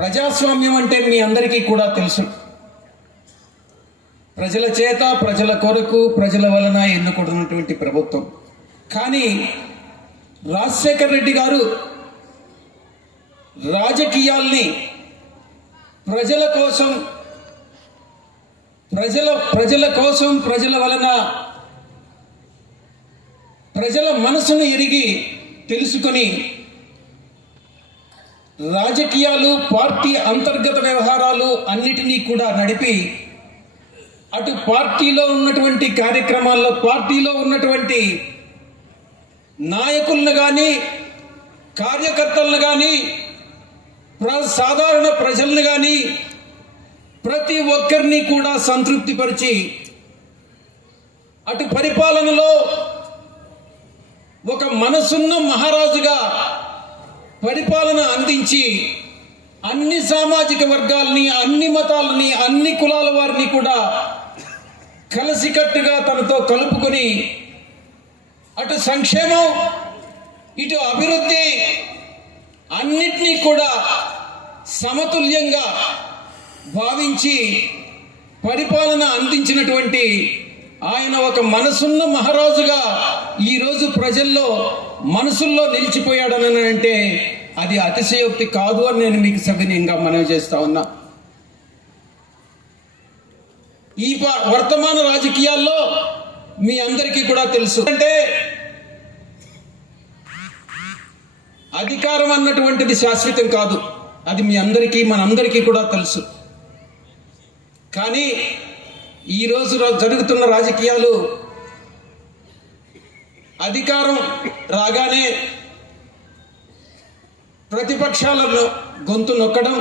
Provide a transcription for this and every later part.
ప్రజాస్వామ్యం అంటే మీ అందరికీ కూడా తెలుసు. ప్రజల చేత, ప్రజల కొరకు, ప్రజల వలన ఎన్నుకున్నటువంటి ప్రభుత్వం. కానీ రాజశేఖర్ రెడ్డి గారు రాజకీయాల్ని ప్రజల కోసం, ప్రజల వలన, ప్రజల మనసును ఎరిగి తెలుసుకొని రాజకీయాలు, పార్టీ అంతర్గత వ్యవహారాలు అన్నిటినీ కూడా నడిపి అటు పార్టీలో ఉన్నటువంటి కార్యక్రమాల్లో, పార్టీలో ఉన్నటువంటి నాయకులను కానీ, కార్యకర్తలను కానీ, సాధారణ ప్రజలను కానీ ప్రతి ఒక్కరిని కూడా సంతృప్తిపరిచి అటు పరిపాలనలో ఒక మనసున్న మహారాజుగా పరిపాలన అందించి అన్ని సామాజిక వర్గాల్ని, అన్ని మతాలని, అన్ని కులాల వారిని కూడా కలిసికట్టుగా తనతో కలుపుకొని అటు సంక్షేమం, ఇటు అభివృద్ధి అన్నిటినీ కూడా సమతుల్యంగా భావించి పరిపాలన అందించినటువంటి ఆయన ఒక మనసున్న మహారాజుగా ఈరోజు ప్రజల్లో మనసుల్లో నిలిచిపోయాడని అంటే అది అతిశయోక్తి కాదు అని నేను మీకు సవినయంగా మనవి చేస్తా ఉన్నా. ఈ వర్తమాన రాజకీయాల్లో మీ అందరికీ కూడా తెలుసు అంటే అధికారం అన్నటువంటిది శాశ్వతం కాదు. అది మీ అందరికీ, మనందరికీ కూడా తెలుసు. కానీ ఈరోజు జరుగుతున్న రాజకీయాలు అధికారం రాగానే ప్రతిపక్షాలను గొంతు నొక్కడం,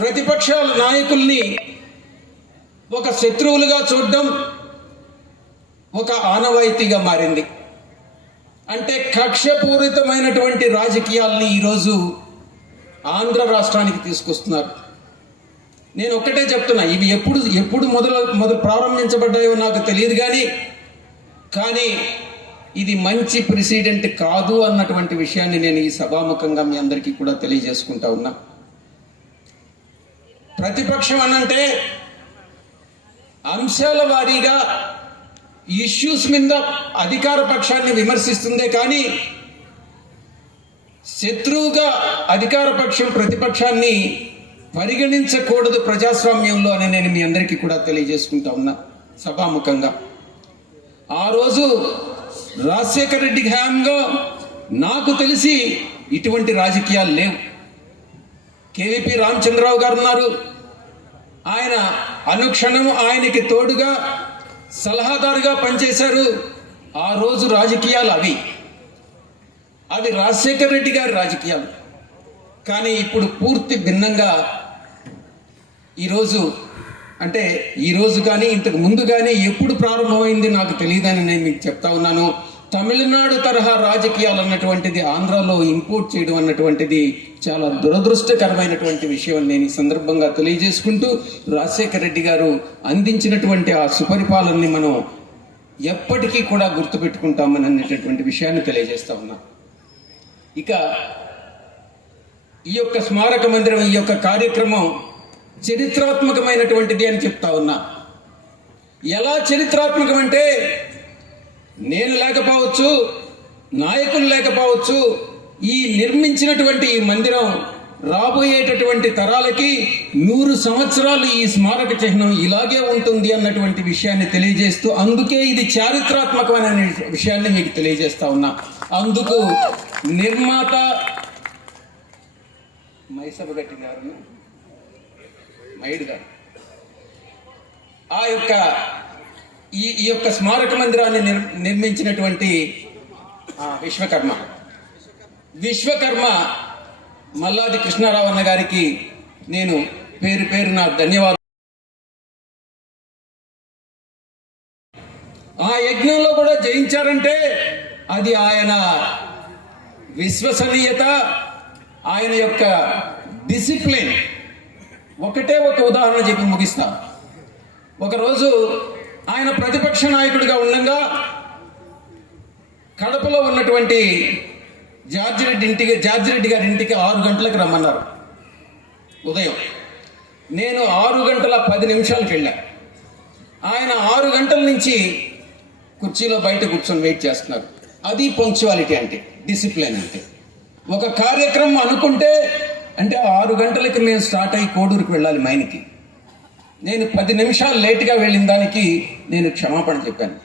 ప్రతిపక్షాల నాయకుల్ని ఒక శత్రువులుగా చూడడం ఒక ఆనవాయితీగా మారింది. అంటే కక్షపూరితమైనటువంటి రాజకీయాల్ని ఈరోజు ఆంధ్ర రాష్ట్రానికి తీసుకొస్తున్నారు. నేను ఒక్కటే చెప్తున్నా, ఇవి ఎప్పుడు మొదలు ప్రారంభించబడ్డాయో నాకు తెలియదు, కానీ ఇది మంచి ప్రెసిడెంట్ కాదు అన్నటువంటి విషయాన్ని నేను ఈ సభాముఖంగా మీ అందరికీ కూడా తెలియజేసుకుంటా ఉన్నా. ప్రతిపక్షం అనంటే అంశాల వారీగా ఇష్యూస్ మీద అధికార పక్షాన్ని విమర్శిస్తుందే కానీ శత్రువుగా అధికార పక్షం ప్రతిపక్షాన్ని పరిగణించకూడదు ప్రజాస్వామ్యంలో అని నేను మీ అందరికీ కూడా తెలియజేసుకుంటా ఉన్నా సభాముఖంగా. ఆ రోజు రాజశేఖర్ రెడ్డి హయాంలో నాకు తెలిసి ఇటువంటి రాజకీయాలు లేవు. కేవీపీ రామచంద్రరావు గారు ఉన్నారు. ఆయన అనుక్షణం ఆయనకి తోడుగా సలహాదారుగా పనిచేశారు. ఆ రోజు రాజకీయాలు అవి రాజశేఖర్ రెడ్డి గారి రాజకీయాలు. కానీ ఇప్పుడు పూర్తి భిన్నంగా ఈరోజు కానీ ఇంతకు ముందు కానీ ఎప్పుడు ప్రారంభమైంది నాకు తెలియదని నేను మీకు చెప్తా ఉన్నాను. తమిళనాడు తరహా రాజకీయాలు అన్నటువంటిది ఆంధ్రాలో ఇంపోర్ట్ చేయడం అన్నటువంటిది చాలా దురదృష్టకరమైనటువంటి విషయం నేను ఈ సందర్భంగా తెలియజేసుకుంటూ, రాజశేఖర రెడ్డి గారు అందించినటువంటి ఆ సుపరిపాలనని మనం ఎప్పటికీ కూడా గుర్తుపెట్టుకుంటామని అనేటటువంటి విషయాన్ని తెలియజేస్తా ఉన్నా. ఇక ఈ యొక్క స్మారక మందిరం, ఈ యొక్క కార్యక్రమం చరిత్రాత్మకమైనటువంటిది అని చెప్తా ఉన్నా. ఎలా చరిత్రాత్మకం అంటే నేను లేకపోవచ్చు, నాయకులు లేకపోవచ్చు, ఈ నిర్మించినటువంటి ఈ మందిరం రాబోయేటటువంటి తరాలకి 100 సంవత్సరాలు ఈ స్మారక చిహ్నం ఇలాగే ఉంటుంది అన్నటువంటి విషయాన్ని తెలియజేస్తూ, అందుకే ఇది చారిత్రాత్మకమైన విషయాన్ని మీకు తెలియజేస్తా ఉన్నా. అందుకు నిర్మాత మైసభగట్టి గారు, మైడ్ గారు ఈ యొక్క స్మారక మందిరాన్ని నిర్మించినటువంటి విశ్వకర్మ మల్లాది కృష్ణారావు అన్న గారికి నేను పేరున ధన్యవాదాలు. ఆ యజ్ఞంలో కూడా జయించారంటే అది ఆయన విశ్వసనీయత, ఆయన యొక్క డిసిప్లిన్. ఒకటే ఒక ఉదాహరణ చెప్పి ముగిస్తా. ఒకరోజు ఆయన ప్రతిపక్ష నాయకుడిగా ఉండగా కడపలో ఉన్నటువంటి జార్జి రెడ్డి గారి ఇంటికి 6 గంటలకు రమ్మన్నారు ఉదయం. నేను 6:10 వెళ్ళా. ఆయన 6 గంటల నుంచి కుర్చీలో బయట కూర్చొని వెయిట్ చేస్తున్నారు. అది పంక్చువాలిటీ అంటే, డిసిప్లిన్ అంటే. ఒక కార్యక్రమం అనుకుంటే అంటే 6 గంటలకి మేము స్టార్ట్ అయ్యి కోడూరుకు వెళ్ళాలి మైన్కి. నేను 10 నిమిషాలు లేటుగా వెళ్ళిన దానికి నేను క్షమాపణ చెప్పాను.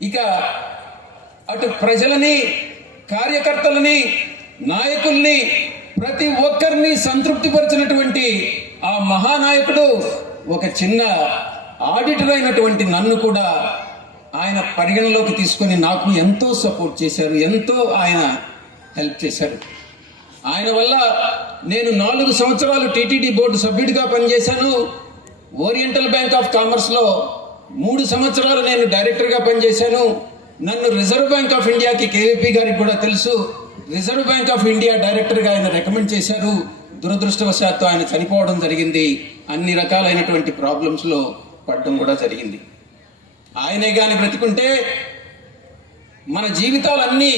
ఇక అటు ప్రజలని, కార్యకర్తలని, నాయకుల్ని, ప్రతి ఒక్కరిని సంతృప్తిపరిచినటువంటి ఆ మహానాయకుడు ఒక చిన్న ఆడిటర్ అయినటువంటి నన్ను కూడా ఆయన పరిగణలోకి తీసుకొని నాకు ఎంతో సపోర్ట్ చేశారు, ఎంతో ఆయన హెల్ప్ చేశారు. ఆయన వల్ల నేను 4 సంవత్సరాలు టీటీడీ బోర్డు సభ్యుడిగా పనిచేశాను. ఓరియంటల్ బ్యాంక్ ఆఫ్ కామర్స్లో 3 సంవత్సరాలు నేను డైరెక్టర్గా పనిచేశాను. నన్ను రిజర్వ్ బ్యాంక్ ఆఫ్ ఇండియాకి కేవీపీ గారికి కూడా తెలుసు, రిజర్వ్ బ్యాంక్ ఆఫ్ ఇండియా డైరెక్టర్గా ఆయన రికమెండ్ చేశారు. దురదృష్టవశాత్తు ఆయన చనిపోవడం జరిగింది. అన్ని రకాలైనటువంటి ప్రాబ్లమ్స్లో పడడం కూడా జరిగింది. ఆయనే కానీ బ్రతికుంటే మన జీవితాలన్నీ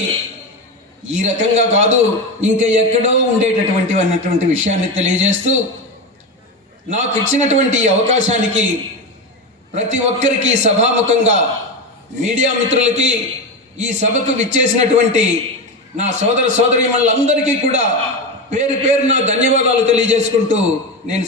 ఈ రకంగా కాదు, ఇంకా ఎక్కడో ఉండేటటువంటివి అన్నటువంటి విషయాన్ని తెలియజేస్తూ, నాకు ఇచ్చినటువంటి ఈ అవకాశానికి ప్రతి ఒక్కరికి సభాముఖంగా, మీడియా మిత్రులకి, ఈ సభకు విచ్చేసినటువంటి నా సోదర సోదరీమణులందరికీ కూడా పేరు పేరున ధన్యవాదాలు తెలియజేసుకుంటూ నేను